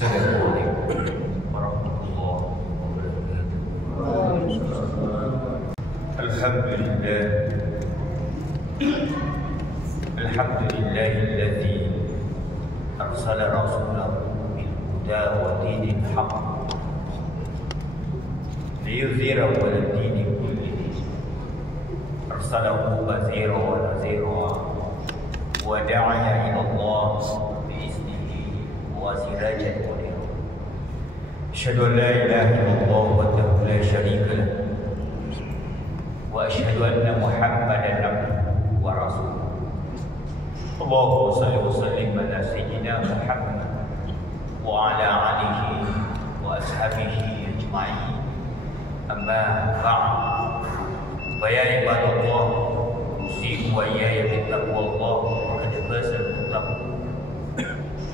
Assalamualaikum warahmatullahi wabarakatuh. Alhamdulillahilladzi arsala rasulahu bil huda wa dinil haqq liyudhhirahu 'ala dini kullihi. Arsalahu baziran wa nadhiran wa da'iyan ila Allah وسراجا منيرا. أشهد أن لا إله إلا الله وحده لا شريك له وأشهد أن محمدا عبده ورسوله. اللهم صل وسلم على سيدنا محمد وعلى آله وأصحابه أجمعين. أما بعد فيا عباد الله أوصيكم وإياي بتقوى الله وقد فاز المتقون.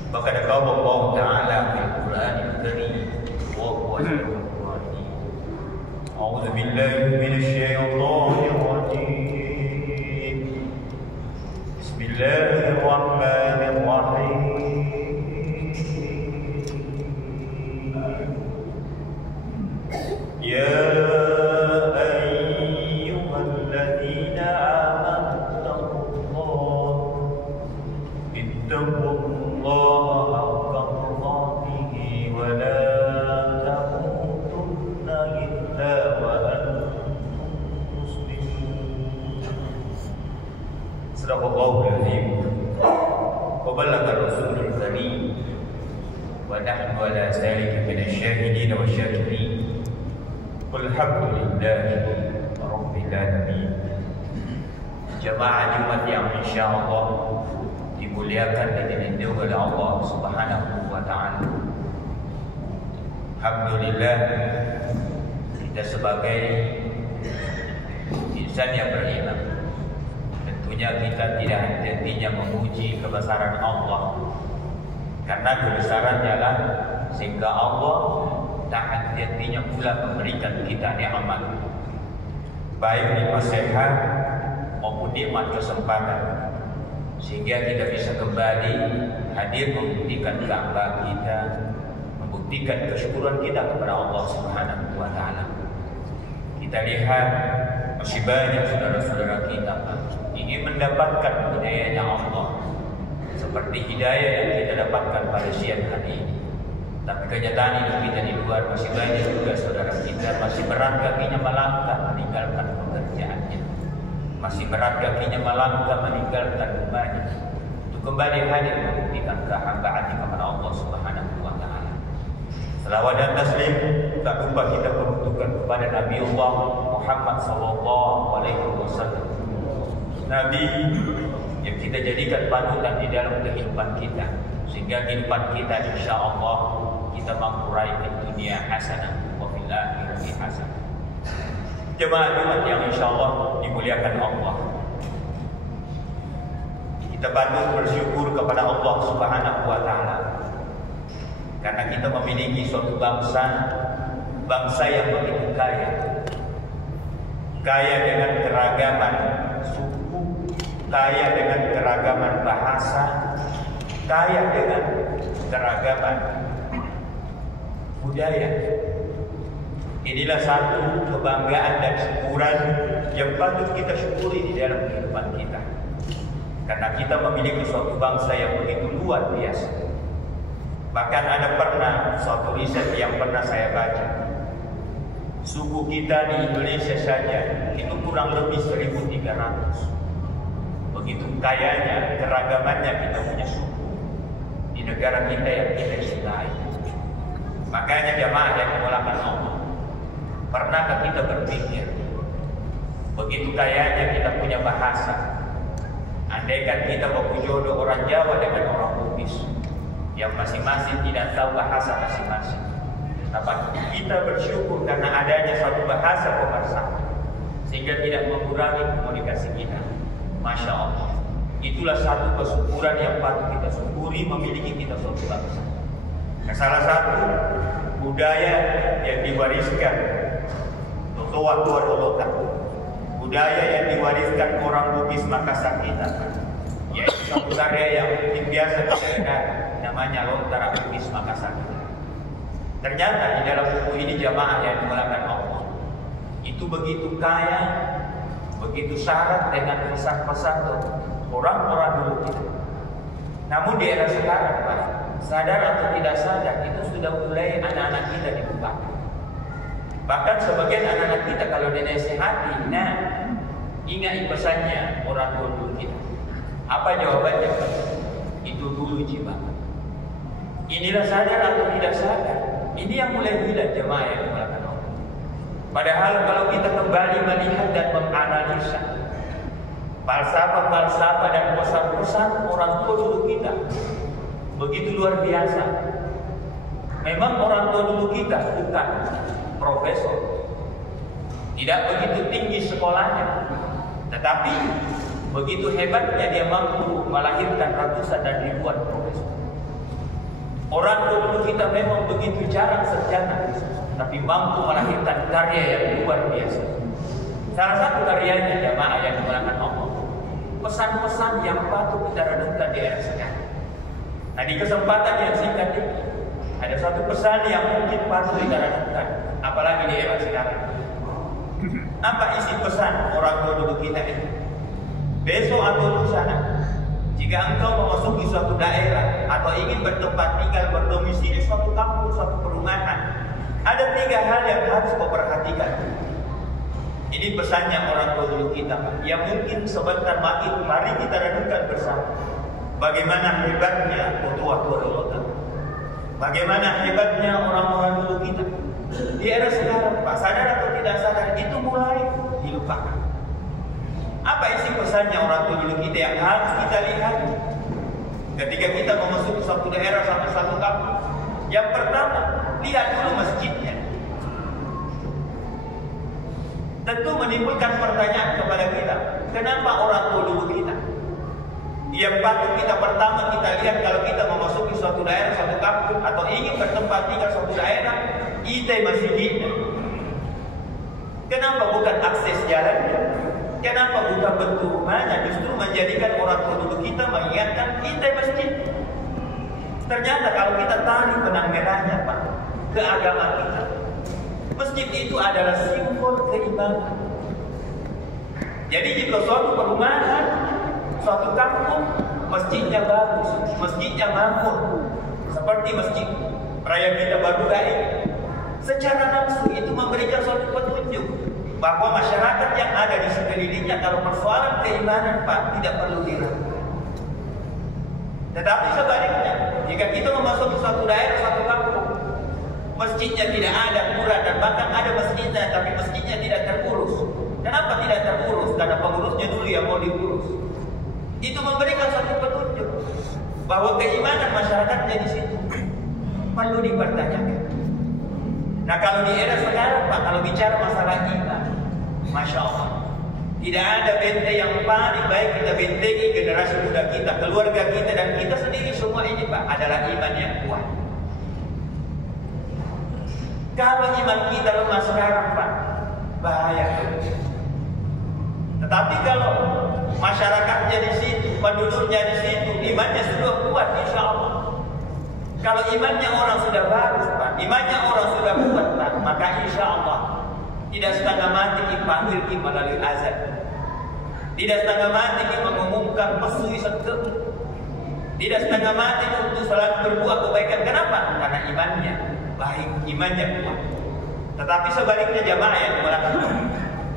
Maka qala Allah Ta'ala fil Qur'anil Karim wa huwa al-Rahim. A'udzu billahi minasy syaithanir rajim. Bismillahirrahmanirrahim. Ya ayyuhalladzina amanu taqullaha Sadaqallahul azim wa ballagha rasulul karim wa nahnu ala zalika minasy syahidin wa syakirin. Walhamdulillahi rabbil alamin. Jamaah Jumat yang insyaallah dimuliakan dan dilindungi oleh Allah Subhanahu wa taala. Alhamdulillah, kita sebagai insan yang beriman, tentunya kita tidak henti-hentinya memuji kebesaran Allah, karena kebesarannya lah sehingga Allah tak henti-hentinya pula memberikan kita nikmat, baik nikmat sehat maupun nikmat kesempatan, sehingga kita bisa kembali hadir membuktikan keangkuhan kita, membuktikan kesyukuran kita kepada Allah Subhanahu wa taala. Kita lihat masih banyak saudara-saudara kita ingin mendapatkan hidayahnya Allah, seperti hidayah yang kita dapatkan pada siang hari ini. Tapi kenyataan hidup kita di luar masih banyak juga saudara kita masih berat kakinya melangkah meninggalkan pekerjaannya, masih berat kakinya melangkah meninggalkan rumahnya untuk kembali hadir membuktikan kehambaannya kepada Allah Subhanahu wa taala. Selawat dan taslim tak lupa kita peruntukkan kepada Nabiullah Muhammad sallallahu alaihi wasallam, Nabi yang kita jadikan panutan di dalam kehidupan kita, sehingga kehidupan kita insyaallah kita mampu raih di dunia hasanah wa fil akhirati hasanah. Jemaah Jumat yang insyaallah dimuliakan Allah, kita patut bersyukur kepada Allah Subhanahu wa taala karena kita memiliki suatu bangsa yang begitu kaya dengan keragaman suku, kaya dengan keragaman bahasa, kaya dengan keragaman budaya. Inilah satu kebanggaan dan syukuran yang patut kita syukuri di dalam kehidupan kita, karena kita memiliki suatu bangsa yang begitu luar biasa. Bahkan ada pernah suatu riset yang pernah saya baca, suku kita di Indonesia saja itu kurang lebih 1.300. Begitu kayanya, keragamannya kita punya suku di negara kita yang kita cintai. Makanya jamaah yang dimulakan Allah, pernahkah kita berpikir begitu kayanya kita punya bahasa, andaikan kita baku jodoh orang Jawa dengan orang Bugis yang masing-masing tidak tahu bahasa masing-masing, tapi kita bersyukur karena adanya satu bahasa pemersatu sehingga tidak mengurangi komunikasi kita. Masya Allah, itulah satu kesyukuran yang patut kita syukuri memiliki kita suatu bangsa. Nah, salah satu budaya yang diwariskan budaya yang diwariskan orang Bugis Makassar kita, yaitu satu karya yang biasa kita dengar namanya Lontara Bugis Makassar kita. Ternyata di dalam buku ini jamaah yang dimulakan Allah itu begitu kaya, begitu syarat dengan pesan-pesan orang-orang dulu kita. Namun di era sekarang, Pak, sadar atau tidak sadar itu sudah mulai anak-anak kita dibuka. Bahkan sebagian anak-anak kita kalau dinasihati, nah ingat pesannya orang dulu kita. Apa jawabannya? Itu dulu jiwa. Inilah sadar atau tidak sadar. Ini yang mulai hilang jemaah yang dimulakan Allah. Padahal kalau kita kembali melihat dan menganalisa falsafah dan pesan-pesan orang tua dulu kita begitu luar biasa. Memang orang tua dulu kita bukan profesor, tidak begitu tinggi sekolahnya, tetapi begitu hebatnya dia mampu melahirkan ratusan dan ribuan profesor. Orang dulu kita memang begitu jarang sarjana, tapi mampu melahirkan karya yang luar biasa. Salah satu karyanya jamaah yang dimulakan Allah, pesan-pesan yang patut kita renungkan di era sekarang. Nah, di kesempatan yang singkat ini ada satu pesan yang mungkin patut kita renungkan, apalagi di era sekarang. Apa isi pesan orang dulu kita ini? Besok atau lusa, jika engkau memasuki suatu daerah atau ingin bertempat tinggal berdomisili suatu kampung, suatu perumahan, ada 3 hal yang harus kau perhatikan. Ini pesannya orang tua dulu kita, yang mungkin sebentar mari kita renungkan bersama. Bagaimana hebatnya tua-tua dulu kita, bagaimana hebatnya orang-orang dulu kita. Di era sekarang, Pak, sadar atau tidak sadar itu mulai dilupakan. Apa isi pesannya orang tua dulu kita yang harus kita lihat ketika kita memasuki suatu daerah, satu kampung? Yang pertama, lihat dulu masjidnya. Tentu menimbulkan pertanyaan kepada kita, kenapa orang tua dulu kita? Yang patut kita pertama kita lihat kalau kita memasuki suatu daerah, suatu kampung atau ingin bertempat tinggal suatu daerah, itu masjidnya. Kenapa bukan akses jalannya? Kenapa bukan bentuk rumahnya? Justru menjadikan orang tua dulu kita mengingatkan kita masjid. Ternyata kalau kita tarik benang merahnya, Pak, ke agama kita, masjid itu adalah simbol keimanan. Jadi jika suatu perumahan, suatu kampung, masjidnya bagus, masjidnya makmur, seperti masjid raya kita Baru Daik, secara langsung itu memberikan suatu petunjuk bahwa masyarakat yang ada di sekelilingnya kalau persoalan keimanan, Pak, tidak perlu diragukan. Tetapi sebaliknya, jika kita memasuki suatu daerah, suatu kampung, masjidnya tidak ada, kurang, dan bahkan ada masjidnya, tapi masjidnya tidak terurus. Kenapa tidak terurus? Karena pengurusnya dulu yang mau diurus. Itu memberikan suatu petunjuk bahwa keimanan masyarakatnya di situ perlu dipertanyakan. Nah, kalau di era sekarang, Pak, kalau bicara masalah iman, Masya Allah, tidak ada benteng yang paling baik kita bentengi generasi muda kita, keluarga kita, dan kita sendiri semua ini, Pak, adalah iman yang kuat. Kalau iman kita lemah sekarang, Pak, bahaya. Tetapi kalau masyarakatnya di situ, penduduknya di situ, imannya sudah kuat, insya Allah. Kalau imannya orang sudah bagus, Pak, imannya orang sudah kuat, Pak, maka insya Allah tidak setengah mati dipanggil melalui azan, tidak setengah mati mengumumkan pesui sekep, tidak setengah mati untuk selalu berbuat kebaikan. Kenapa? Karena imannya baik, imannya kuat. Tetapi sebaliknya jamaah yang dimulakan,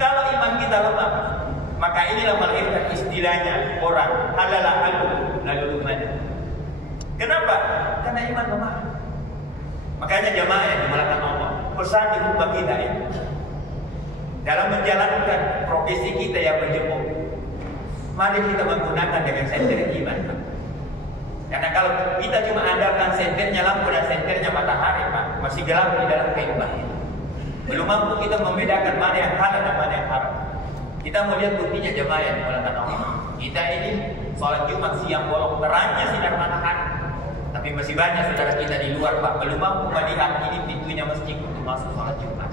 kalau iman kita lemah, maka inilah melahirkan istilahnya orang halalah lalu mana. Kenapa? Karena iman lemah. Makanya jamaah yang dimulakan Allah, pesan di khutbah kita ini, dalam menjalankan profesi kita yang berjemur, mari kita menggunakan dengan senter iman. Karena kalau kita cuma andalkan senternya lampu dan senternya matahari, Pak, masih gelap di dalam kehidupan kita. Belum mampu kita membedakan mana yang halal dan mana yang haram. Kita melihat buktinya jemaah yang dimulakan Allah. Kita ini sholat Jumat siang bolong terangnya sinar matahari, tapi masih banyak saudara kita di luar, Pak, belum mampu melihat ini pintunya masjid untuk masuk sholat Jumat.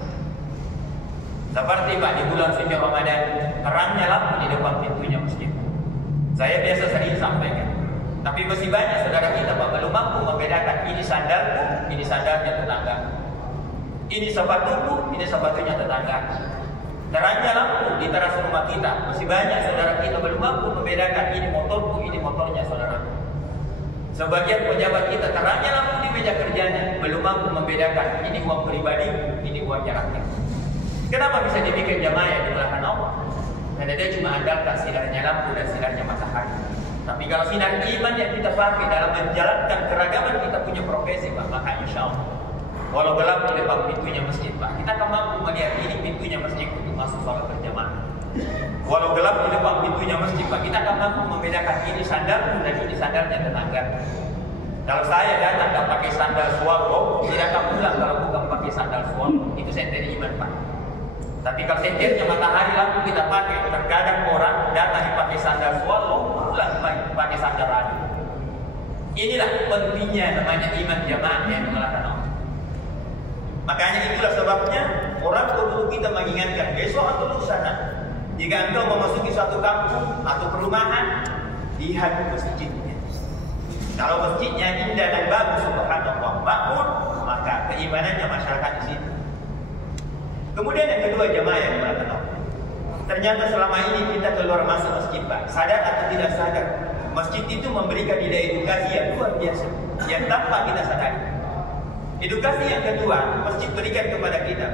Seperti, Pak, di bulan suci Ramadan, terangnya lampu di depan pintunya masjid. Saya biasa sering sampaikan, Tapi masih banyak saudara kita Pak belum mampu membedakan ini sandalku, ini sandalnya tetangga. Ini sepatuku, ini sepatunya tetangga. Terangnya lampu di teras rumah kita, masih banyak saudara kita belum mampu membedakan ini motorku, ini motornya saudara. Sebagian pejabat kita terangnya lampu di meja kerjanya, belum mampu membedakan ini uang pribadi, ini uang rakyat. Kenapa bisa dibikin jamaah yang dimulakan Allah? Karena dia cuma andalkan sinarnya lampu dan sinarnya matahari. Tapi kalau sinar iman yang kita pakai dalam menjalankan keragaman kita punya profesi Pak, maka insya Allah walau gelap di depan pintunya masjid Pak, kita akan mampu melihat ini pintunya masjid untuk masuk sholat berjamaah. Walau gelap di depan pintunya masjid Pak, kita akan mampu membedakan ini sandalku dan ini sandalnya tetangga. Kalau saya datang tak pakai sandal swallow, tidak akan pulang kalau bukan pakai sandal swallow. Itu senter iman Pak. Tapi kalau senternya matahari lampu kita pakai, terkadang orang datang pakai sandal swallow, pulang pakai sandal radu. Inilah pentingnya namanya iman jamaah yang dimulakan Allah. Makanya itulah sebabnya orang dulu kita mengingatkan besok atau lusa jika engkau memasuki suatu kampung atau perumahan, lihat masjidnya. Kalau masjidnya indah dan bagus, subhanallah, makmur, maka keimanannya masyarakat di situ. Kemudian yang kedua jamaah yang dimulakan Allah. Ternyata selama ini kita keluar masuk masjid Pak, sadar atau tidak sadar, masjid itu memberikan nilai edukasi yang luar biasa, yang tanpa kita sadari. Edukasi yang kedua, masjid berikan kepada kita.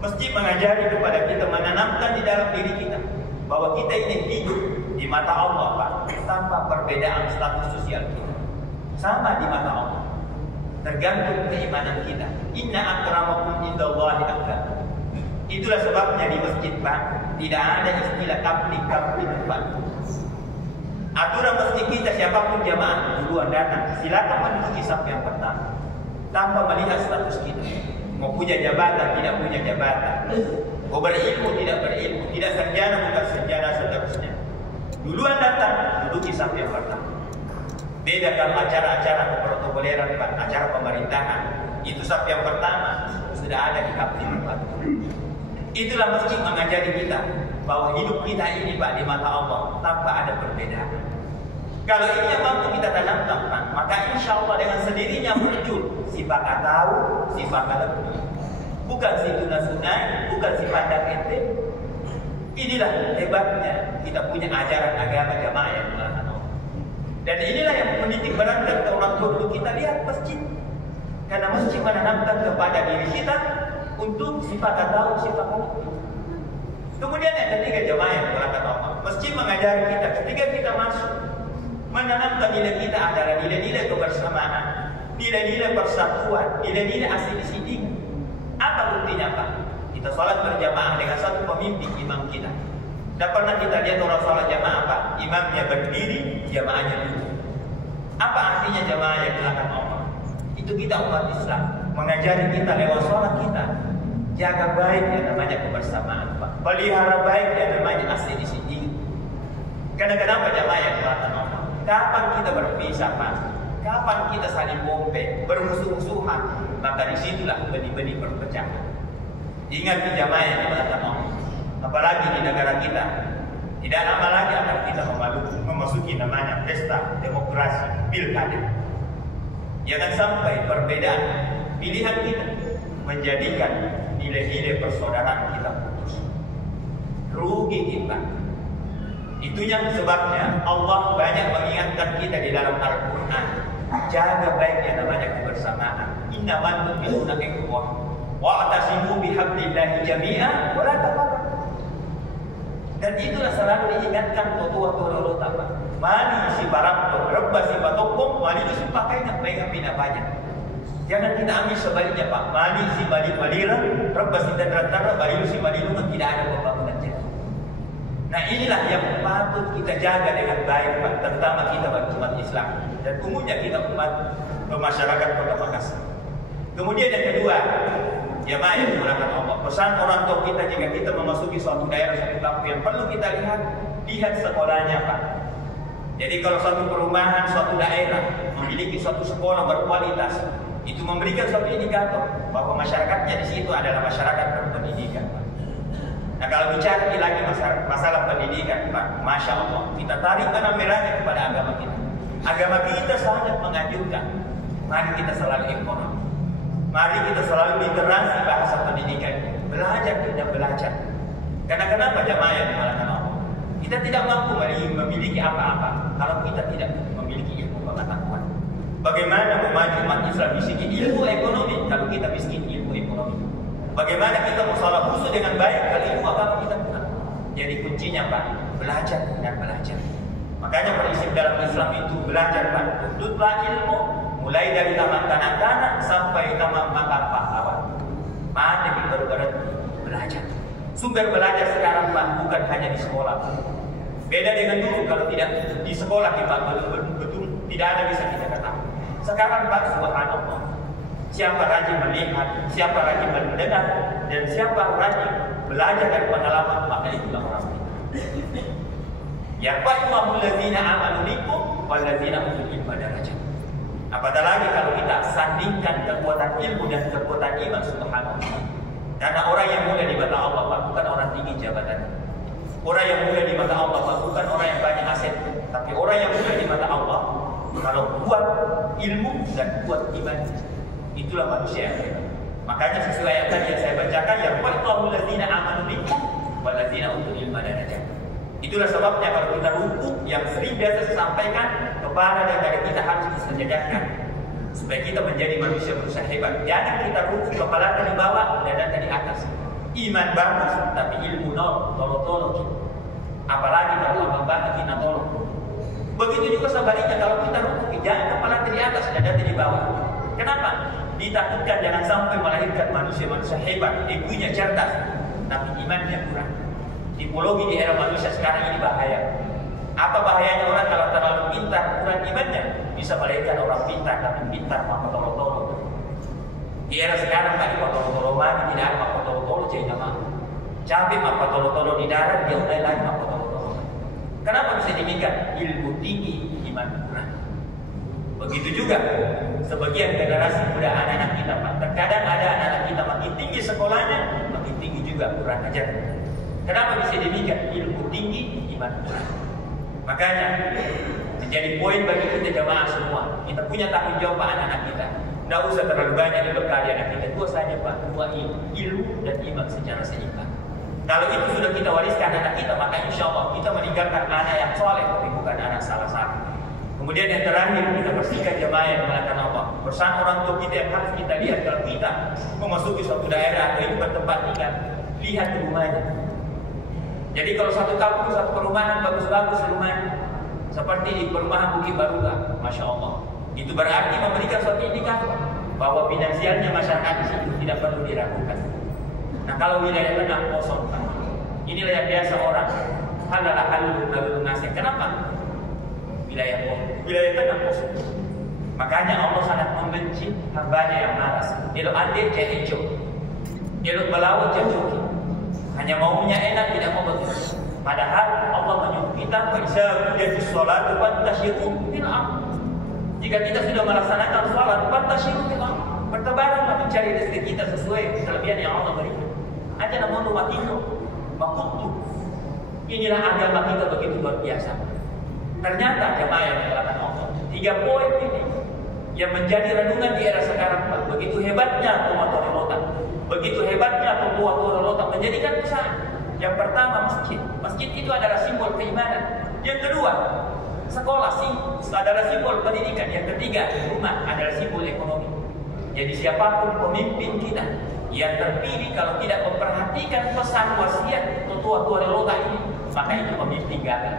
Masjid mengajari kepada kita, menanamkan di dalam diri kita bahwa kita ini hidup di mata Allah Pak, tanpa perbedaan status sosial kita. Sama di mata Allah. Tergantung keimanan kita. Inna akramakum indallahi atqakum. Itulah sebabnya di masjid Pak, tidak ada istilah kaplik-kaplik Pak. Aturan masjid kita siapapun jamaah duluan datang, silakan menduduki saf yang pertama. Tanpa melihat status kita, mau punya jabatan, tidak punya jabatan, mau berilmu, tidak berilmu, tidak sarjana, bukan sarjana, seterusnya. Duluan datang, duduki saf yang pertama. Beda kalau acara-acara keprotokoleran, acara pemerintahan, itu saf yang pertama sudah ada di kapten Pak. Itulah masjid mengajari kita bahwa hidup kita ini Pak di mata Allah tanpa ada perbedaan. Kalau ini yang mampu kita tanamkan, maka insya Allah dengan sendirinya muncul sifat tahu, sifat lebih. Bukan si sunai, bukan si pandang ente. Inilah hebatnya kita punya ajaran agama jamaah yang dimulakan Allah. Dan inilah yang menitik beratkan orang dulu kita lihat masjid. Karena masjid menanamkan kepada diri kita untuk sifat tahu, sifat lebih. Kemudian yang ketiga jamaah yang dimulakan Allah. Masjid mengajari kita ketika kita masuk, menanamkan nilai kita adalah nilai-nilai kebersamaan, nilai-nilai persatuan, nilai-nilai asli di sini. Apa buktinya Pak? Kita sholat berjamaah dengan satu pemimpin imam kita. Dan pernah kita lihat orang sholat jamaah Pak, imamnya berdiri, jamaahnya duduk. Apa artinya jamaah yang dilakukan Allah? Itu kita umat Islam mengajari kita lewat sholat kita, jaga baik yang namanya kebersamaan Pak. Pelihara baik yang namanya asli di sini. Karena kenapa jamaah yang dilakukan Allah? Kapan kita berpisah Pak? Kapan kita saling bombe, bermusuh-musuhan? Maka disitulah benih-benih perpecahan. Ingat di jamaah yang dimulakan Allah. Apalagi di negara kita, tidak lama lagi akan kita memasuki namanya pesta demokrasi, pilkada. Jangan sampai perbedaan pilihan kita menjadikan nilai-nilai persaudaraan kita putus. Rugi kita. Itu yang sebabnya Allah banyak mengingatkan kita di dalam Al-Quran. Jaga baik yang namanya kebersamaan. Innamal mu'minuna ikhwah wa'tasimu bihablillahi jami'an wa la tafarraqu. Dan itulah selalu diingatkan tua-tua Pak. Mali si barakto, rebba si batokom, mali itu si pakai nak baik bina banyak. Jangan kita ambil sebaliknya Pak. Mali si balik malira, rebba si tadra-tadra, balik si balik tidak ada pembangunan jadi. Nah inilah yang patut kita jaga dengan baik Pak, terutama kita umat Islam dan umumnya kita umat masyarakat Kota Makassar. Kemudian yang kedua, jamaah yang dimulakan Allah. Pesan orang tua kita jika kita memasuki suatu daerah, suatu kampung yang perlu kita lihat sekolahnya Pak. Jadi kalau suatu perumahan, suatu daerah memiliki suatu sekolah berkualitas, itu memberikan suatu indikator bahwa masyarakatnya di situ adalah masyarakat berpendidikan Pak. Nah kalau bicara lagi masalah pendidikan Pak, Masya Allah, kita tarik benang merahnya kepada agama kita. Agama kita sangat menganjurkan, mari kita selalu ekonomi. Mari kita selalu literasi bahasa pendidikan. Belajar tidak belajar. Karena kenapa jamaah yang dimulakan Allah? Kita tidak mampu memiliki apa-apa kalau kita tidak memiliki ilmu pengetahuan. Bagaimana memajukan umat Islam miskin ilmu ekonomi kalau kita miskin ilmu ekonomi? Bagaimana kita musalah khusus dengan baik kalau ilmu agama kita kurang? Jadi kuncinya Pak, belajar dan belajar. Makanya prinsip dalam Islam itu belajar Pak. Tuntutlah ilmu mulai dari taman kanak-kanak sampai taman makan pahlawan. Mana yang baru-baru belajar. Sumber belajar sekarang Pak bukan hanya di sekolah. Beda dengan dulu kalau tidak di sekolah kita betul tidak ada bisa kita ketahui. Sekarang Pak subhanallah, siapa rajin melihat, siapa rajin mendengar, dan siapa rajin belajar dari pengalaman, maka itulah orang kita. Ya fa'imahul ladzina amanu minkum wal ladzina utul ilma darajat. Apatah lagi kalau kita sandingkan kekuatan ilmu dan kekuatan iman subhanallah. Karena orang yang mulia di mata Allah Pak bukan orang tinggi jabatan. Orang yang mulia di mata Allah Pak bukan orang yang banyak aset, tapi orang yang mulia di mata Allah kalau kuat ilmu dan kuat iman, itulah manusia yang hebat. Makanya sesuai ayat tadi yang saya bacakan, ya wa'allahu ladzina amanu minkum wal ladzina utul ilma darajat. Itulah sebabnya kalau kita ruku yang sering biasa saya sampaikan, kepala dan dada kita harus disejajarkan supaya kita menjadi manusia hebat. Jangan kita ruku kepala di bawah, dada di atas. Iman bagus tapi ilmu nol, tolong. Apalagi kalau abang banget kita tolong. Begitu juga sebaliknya kalau kita ruku, jangan kepala di atas, dada di bawah. Kenapa? Ditakutkan jangan sampai melahirkan manusia-manusia hebat, egonya cerdas, tapi imannya kurang. Tipologi di era manusia sekarang ini bahaya. Apa bahayanya orang kalau terlalu pintar, kurang imannya? Bisa melahirkan orang pintar, tapi pintar maka tolo-tolo. Di era sekarang tadi tolo-tolo mati, tidak ada maka tolo-tolo jadi nama. Capek maka tolo-tolo di darat, dia mulai lagi maka tolo-tolo. Kenapa bisa demikian? Ilmu tinggi, iman kurang. Begitu juga sebagian generasi muda anak-anak kita Pak. Terkadang ada anak-anak kita makin tinggi sekolahnya, makin tinggi juga kurang ajar. Kenapa bisa demikian? Ilmu tinggi, iman kurang. Makanya menjadi poin bagi kita jamaah semua. Kita punya tanggung jawab anak-anak kita. Tidak usah terlalu banyak dibekali anak kita. Dua saja Pak, dua ilmu dan iman secara seimbang. Kalau itu sudah kita wariskan anak kita, maka insya Allah kita meninggalkan anak yang soleh, tapi bukan anak salah-salah. Kemudian yang terakhir, kita bersihkan jamaah yang melakukan Allah. Bersama orang tua kita yang harus kita lihat kalau kita memasuki suatu daerah atau ini bertempat tinggal, lihat rumahnya. Jadi kalau satu kampung, satu perumahan bagus-bagus rumahnya, seperti di perumahan Bukit Baruga, Masya Allah, itu berarti memberikan suatu indikator bahwa finansialnya masyarakat di situ tidak perlu diragukan. Nah kalau wilayah tengah kosong, inilah yang biasa orang halal ngasih. Kenapa? Wilayah tengah kosong. Makanya Allah sangat membenci hambanya yang malas. Dia adil jadi hijau, dia melawan jadi hanya maunya enak, tidak mau begitu. Padahal Allah menyuruh kita bisa menjadi sholat fantashiru fil ardh. Jika kita sudah melaksanakan sholat fantashiru fil ardh, bertebaranlah mencari rezeki kita sesuai kelebihan yang Allah berikan. Aja namun rumah kita makutu. Inilah agama kita begitu luar biasa. Ternyata jemaah yang dikatakan Allah, 3 poin ini yang menjadi renungan di era sekarang Pak. Begitu hebatnya Tomato Rotan, begitu hebatnya Tomato Rotan menjadikan usaha. Yang pertama masjid. Masjid itu adalah simbol keimanan. Yang kedua sekolah adalah simbol pendidikan. Yang ketiga rumah adalah simbol ekonomi. Jadi siapapun pemimpin kita yang terpilih kalau tidak memperhatikan pesan wasiat tua-tua Rotan ini, maka itu pemimpin gagal.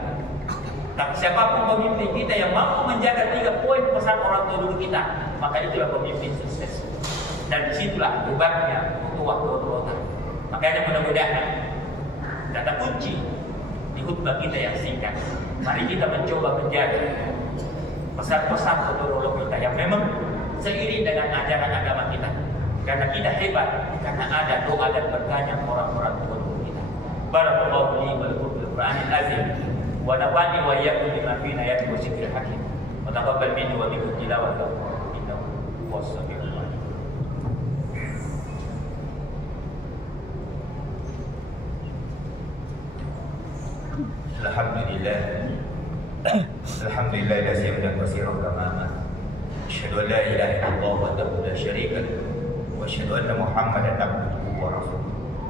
Tapi siapapun pemimpin kita yang mampu menjaga 3 poin pesan orang tua dulu kita, maka itulah pemimpin sukses. Dan disitulah hebatnya tua-tua. Makanya mudah-mudahan kata kunci di khutbah kita yang singkat, mari kita mencoba menjaga pesan-pesan tua kita yang memang seiring dengan ajaran agama kita. Karena kita hebat, karena ada doa dan berkahnya orang-orang tua kita. Barakallahu li wa lakum bil Qur'anil azim. Wa nafa'ani wa iyyakum bima fihi ayati wa dzikril hakim. Wa taqabbal minni wa minkum tilawatahu innahu huwas samiul alim. Alhamdulillah Alhamdulillahi hamdan katsiran kama amara. Asyhadu an la ilaha illallah wahdahu la syarika lahu wa asyhadu anna Muhammadan abduhu wa rasuluh.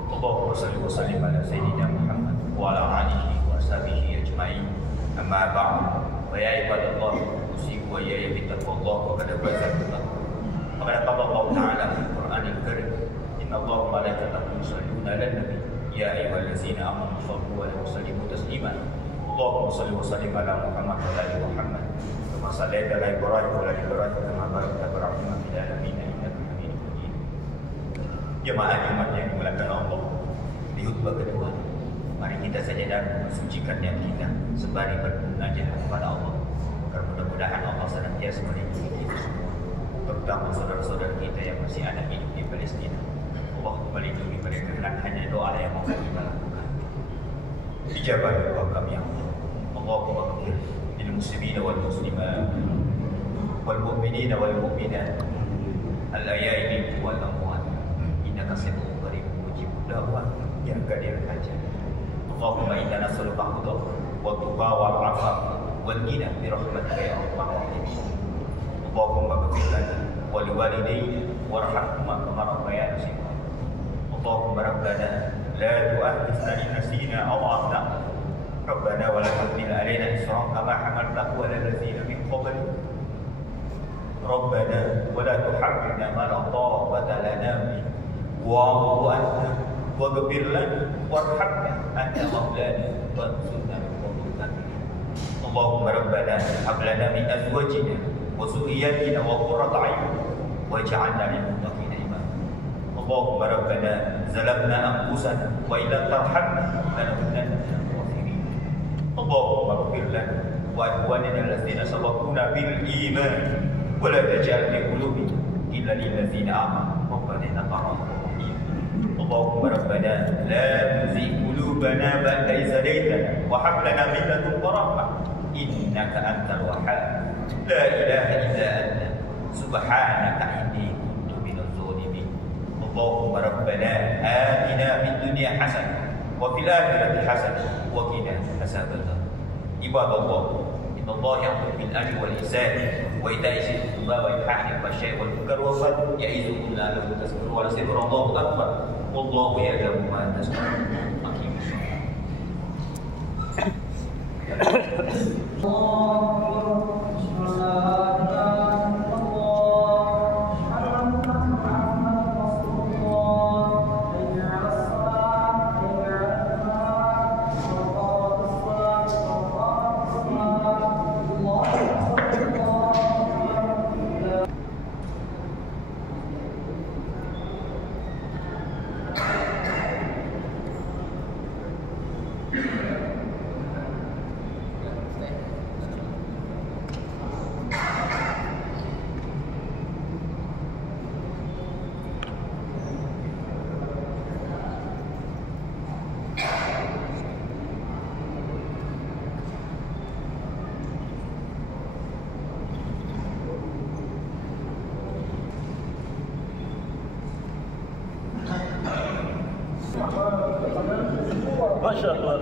Allahumma shalli wa sallim ala sayyidina Muhammad wa ala alihi wa sahbihi ajma'in. Amma ba'd. Wa ya ibadallah, usikum wa iyaya bittaqwallah wa qad faza al-muttaqun. Faqad qala Allah Ta'ala fil Qur'anil Karim, inna Allaha wa malaikatahu yusholluna 'alan nabi ya ayyuhallazina amanu shallu 'alaihi wa sallimu taslima. Allahumma shalli wa sallim ala Muhammad wa ala ali Muhammad kama shallaita ala Ibrahim wa ala ali Ibrahim kama barakta ala Ibrahim fil alamin innaka Hamidum Majid. Jemaah Jumat yang dimuliakan Allah, di khutbah kedua, mari kita sajadah mensucikan niat kita sembari bermunajat kepada Allah. Agar mudah-mudahan Allah senantiasa melindungi kita semua, terutama saudara-saudara kita yang masih ada hidup di Palestina. Allah melindungi mereka dan hanya doa yang mau kita lakukan. Ijabah doa kami yang Allahumma ighfir lil muslimina wal muslimat wal mu'minina wal mu'minat al ahya'i minhum wal amwat innaka sami'un qaribun mujibud da'wat ya qadir hajat. Allahumma inna nas'aluka al-huda wa tuqa wal 'afaf wal ghina bi rahmatika ya arhamar rahimin. Allahumma ighfir lana wa liwalidayna warhamhuma kama rabbayana shaghira. Allahumma rabbana la tu'akhidhna in nasina aw akhtana. Rabbana wa la tahmil 'alaina isran kama hamaltahu 'ala alladziina min qablina. Rabbana wa la tuhammilna ma la taqata lana bihi wa'fu 'anna waghfir lana warhamna anta maulana fansurna 'alal qawmil kafirin. Allahumma rabbana hab lana min azwajina wa dhurriyyatina qurrata a'yun waj'alna lil muttaqina imama. Allahumma rabbana zalamna anfusana wa illam tarhamna lanakunanna minal khasirin. Allahumma ighfir lana wa ikhwanina allazina sabaquna bil iman wa la taj'al fi qulubina illa lil ladzina amanu rabbana innaka ra'ufur rahim. Allahumma rabbana la tuzigh qulubana ba'da idh hadaytana wa hab lana min ladunka rahmah innaka antal wahhab. La ilaha illa anta subhanaka inni kuntu minadh dhalimin. Allahumma rabbana atina fid dunya hasanah wa fil akhirati hasanah wa qina adzabannar. Ibadallah, innallaha ya'muru bil 'adli wal ihsani wa ita'i dzil qurba wa yanha 'anil fahsya'i wal munkari wal baghi ya'izukum la'allakum tadhakkarun wa lazikrullahi akbar wallahu ya'lamu ma tasna'un. Masya Allah.